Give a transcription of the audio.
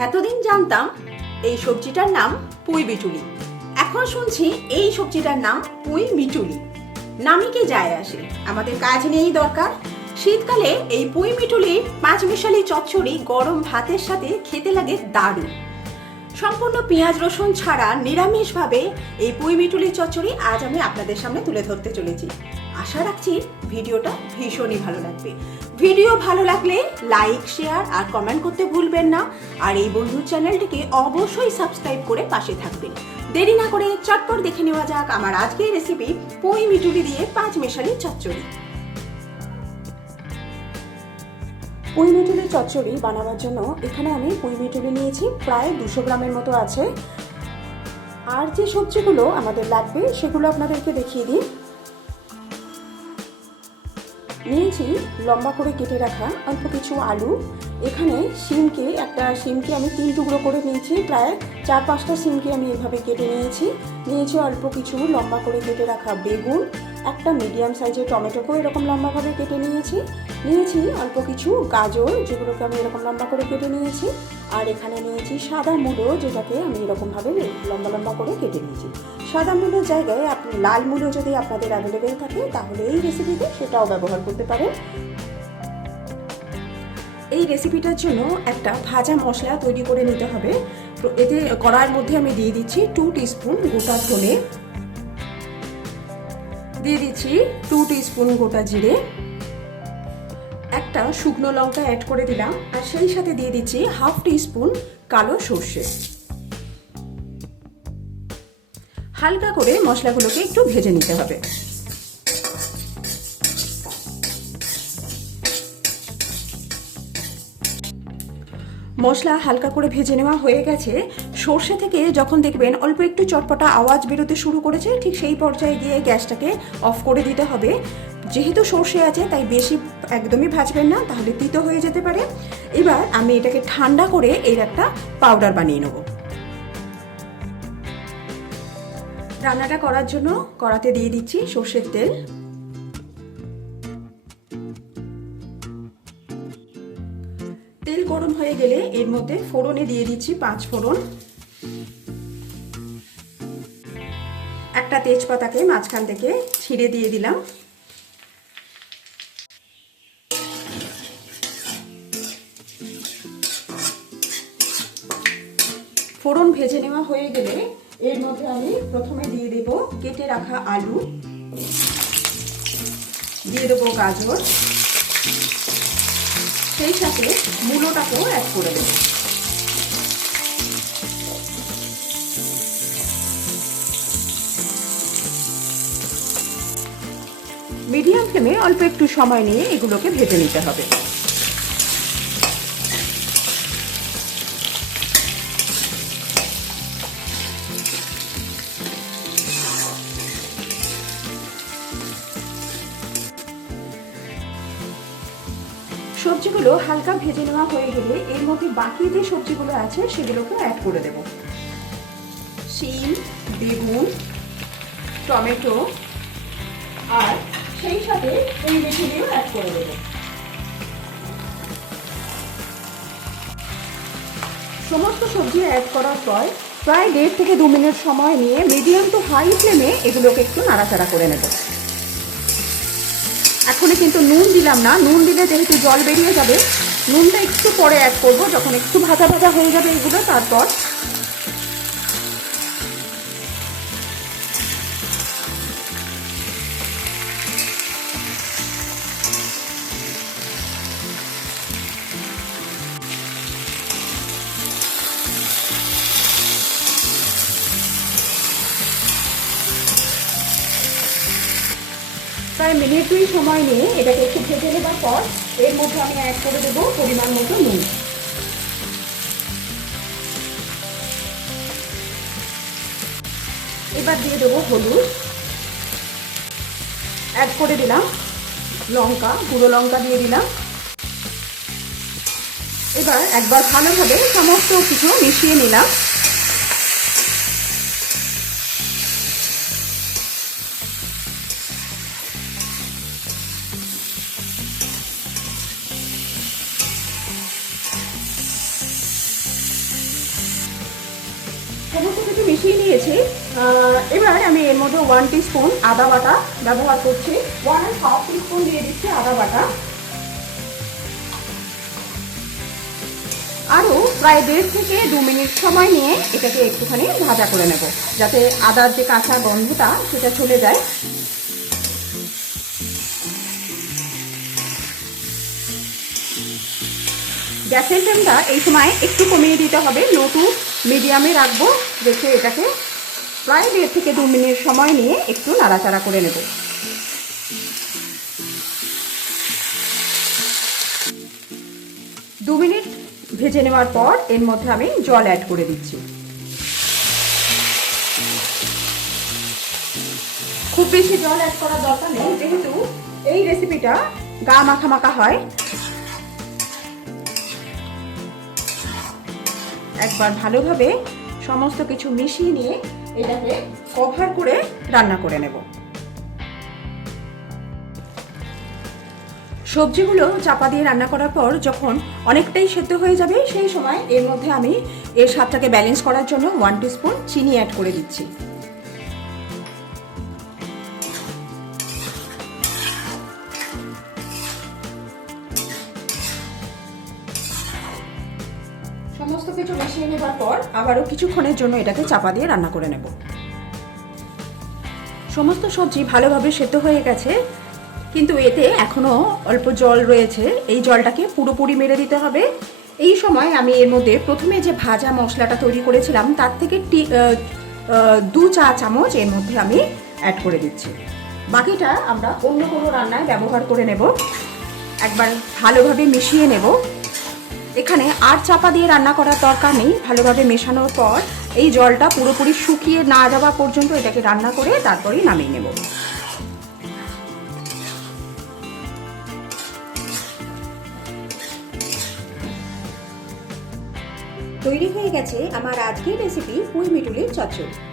এতদিন জানতাম এই সবজিটার নাম পুঁই বিচুলি। এখন শুনছি এই সবজিটার নাম পুঁই মিটুলি নামই কি যায় আসে? আমাদের কাজ নেই দরকার। শীতকালে এই পুঁই মিটুলির পাঁচ মিশালি চচ্চড়ি গরম ভাতের সাথে খেতে লাগে দারুণ। সম্পূর্ণ পেঁয়াজ, রসুন ছাড়া নিরামিষভাবে এই পুঁই মিটুলি চচ্চড়ি আজ আমি আপনাদের সামনে তুলে ধরতে চলেছি। আশা রাখছি ভিডিওটা ভীষণই ভালো লাগবে। ভিডিও ভালো লাগলে লাইক, শেয়ার আর কমেন্ট করতে ভুলবেন না। আর এই বন্ধুর চ্যানেলটিকে অবশ্যই সাবস্ক্রাইব করে পাশে থাকবেন। দেরি না করে চটপট দেখে নেওয়া যাক আমার আজকের রেসিপি পুঁই মিটুলি দিয়ে পাঁচ মেশালি চচ্চড়ি। পুঁই মিটুলি চচ্চড়ি বানাবার জন্য এখানে আমি পুঁই মিটুলি নিয়েছি, প্রায় দুশো গ্রামের মতো আছে। আর যে সবজিগুলো আমাদের লাগবে সেগুলো আপনাদেরকে দেখিয়ে দিই। নিয়েছি লম্বা করে কেটে রাখা অল্প কিছু আলু। এখানে শিমকে, একটা শিমকে আমি তিন টুকরো করে নিয়েছি, প্রায় চার পাঁচটা শিমকে আমি এভাবে কেটে নিয়েছি। নিয়েছি অল্প কিছু লম্বা করে কেটে রাখা বেগুন, একটা মিডিয়াম সাইজের টমেটোকেও এরকম লম্বাভাবে কেটে নিয়েছি। নিয়েছি অল্প কিছু গাজর, যেগুলোকে আমি এরকম লম্বা করে কেটে নিয়েছি। আর এখানে নিয়েছি সাদা মূলো, যেটাকে আমি এরকমভাবে লম্বা লম্বা করে কেটে নিয়েছি। সাদা মূলোর জায়গায় আপনি লাল মূলো যদি আপনাদের অ্যাভেলেবেল থাকে, তাহলে এই রেসিপিতে সেটাও ব্যবহার করতে পারেন। এই রেসিপিটার জন্য একটা ভাজা মশলা তৈরি করে নিতে হবে। তো এতে কড়ার মধ্যে আমি দিয়ে দিচ্ছি টু টিস্পুন গোটা ধনে। দিয়ে দিচ্ছি টু টিস্পুন গোটা জিরে। একটা শুকনো লঙ্কা অ্যাড করে দিলাম, আর সেই সাথে দিয়ে দিচ্ছি হাফ টি স্পুন কালো সর্ষে। হালকা করে মশলাগুলোকে একটু ভেজে নিতে হবে। মশলা হালকা করে ভেজে নেওয়া হয়ে গেছে। সর্ষে থেকে যখন দেখবেন অল্প একটু চটপটা আওয়াজ বেরোতে শুরু করেছে, ঠিক সেই পর্যায়ে গিয়ে গ্যাসটাকে অফ করে দিতে হবে। যেহেতু সর্ষে আছে, তাই বেশি একদমই ভাজবেন না, তাহলে তিতো হয়ে যেতে পারে। এবার আমি এটাকে ঠান্ডা করে এর একটা পাউডার বানিয়ে নেব। রান্নাটা করার জন্য কড়াতে দিয়ে দিচ্ছি সর্ষের তেল। তেল গরম হয়ে গেলে এর মধ্যে ফোড়নে দিয়ে দিচ্ছি পাঁচ ফোড়ন। একটা তেজপাতাকে মাঝখান থেকে ছিঁড়ে দিয়ে দিলাম। ফোড়ন ভেজে নেওয়া হয়ে গেলে এর মধ্যে আমি প্রথমে দিয়ে দেব কেটে রাখা আলু, দিয়ে দেবো গাজর, সেই সাথে মূলোটাকেও অ্যাড করে দেবো। মিডিয়াম ফ্লেমে অল্প একটু সময় নিয়ে এগুলোকে ভেজে নিতে হবে। সবজিগুলো হালকা ভেজে নেওয়া হয়ে গেলে এর মধ্যে বাকি যে সবজিগুলো আছে সেগুলোকে অ্যাড করে দেব। শিম, বেগুন, টমেটো আর সেই সাথে এই রেসিপিও অ্যাড করে দেব। সমস্ত সবজি অ্যাড করার পর প্রায় দেড় থেকে দু মিনিট সময় নিয়ে মিডিয়াম টু হাই ফ্লেমে এগুলোকে একটু নাড়াচাড়া করে নেব। এখনই কিন্তু নুন দিলাম না। নুন দিলে যেহেতু জল বেরিয়ে যাবে, নুনটা একটু পরে অ্যাড করব, যখন একটু ভাজা ভাজা হয়ে যাবে এগুলো, তারপর প্রায় মিনিট দুই সময় নিয়ে এটাকে একটু ভেজে নেবার পর এর মধ্যে আমি অ্যাড করে দেবো পরিমাণ মতো নুন। এবার দিয়ে দেবো হলুদ। অ্যাড করে দিলাম লঙ্কা, গুঁড়ো লঙ্কা দিয়ে দিলাম। এবার একবার ভালোভাবে সমস্ত কিছু মিশিয়ে নিলাম। মিশিয়ে নিয়েছি এবার আমি এর মধ্যে ওয়ান স্পুন আদা বাটা ব্যবহার করছি। ওয়ান অ্যান্ড হাফ স্পুন দিয়ে দিচ্ছি আদা বাটা। আরও প্রায় দেড় থেকে দু মিনিট সময় নিয়ে এটাকে একটুখানি ভাজা করে নেব, যাতে আদার যে কাঁচা গন্ধটা, সেটা চলে যায়। গ্যাসের ফ্লেমটা এই সময় একটু কমিয়ে দিতে হবে। লো টু মিডিয়ামে রাখব। রেখে এটাকে প্রায় দেড় থেকে দু মিনিট সময় নিয়ে একটু নাড়াচাড়া করে নেব। দু মিনিট ভেজে নেওয়ার পর এর মধ্যে আমি জল অ্যাড করে দিচ্ছি। খুব বেশি জল অ্যাড করার দরকার নেই। যেহেতু এই রেসিপিটা গা মাখা মাখা হয় একবার ভালোভাবে সমস্ত কিছু মিশিয়ে নিয়ে এটাকে কভার করে রান্না করে নেব। সবজিগুলো চাপা দিয়ে রান্না করার পর যখন অনেকটাই সেদ্ধ হয়ে যাবে, সেই সময় এর মধ্যে আমি এর স্বাদটাকে ব্যালেন্স করার জন্য ওয়ান স্পুন চিনি অ্যাড করে দিচ্ছি। সমস্ত কিছু মিশিয়ে নেবার পর আবারও কিছুক্ষণের জন্য এটাকে চাপা দিয়ে রান্না করে নেব। সমস্ত সবজি ভালোভাবে সেদ্ধ হয়ে গেছে, কিন্তু এতে এখনও অল্প জল রয়েছে। এই জলটাকে পুরোপুরি মেরে দিতে হবে। এই সময় আমি এর মধ্যে প্রথমে যে ভাজা মশলাটা তৈরি করেছিলাম, তার থেকে টি- দু চা চামচ এর মধ্যে আমি অ্যাড করে দিচ্ছি। বাকিটা আমরা অন্য কোনো রান্নায় ব্যবহার করে নেব। একবার ভালোভাবে মিশিয়ে নেব। এখানে আর চাপা দিয়ে রান্না করার দরকার নেই, ভালোভাবে মেশানোর পর এই জলটা পুরোপুরি শুকিয়ে না যাওয়া পর্যন্ত এটাকে রান্না করে তারপরেই নামিয়ে নেব। তৈরি হয়ে গেছে আমার আজকের রেসিপি পুঁই মিটুলির চচ্চড়ি।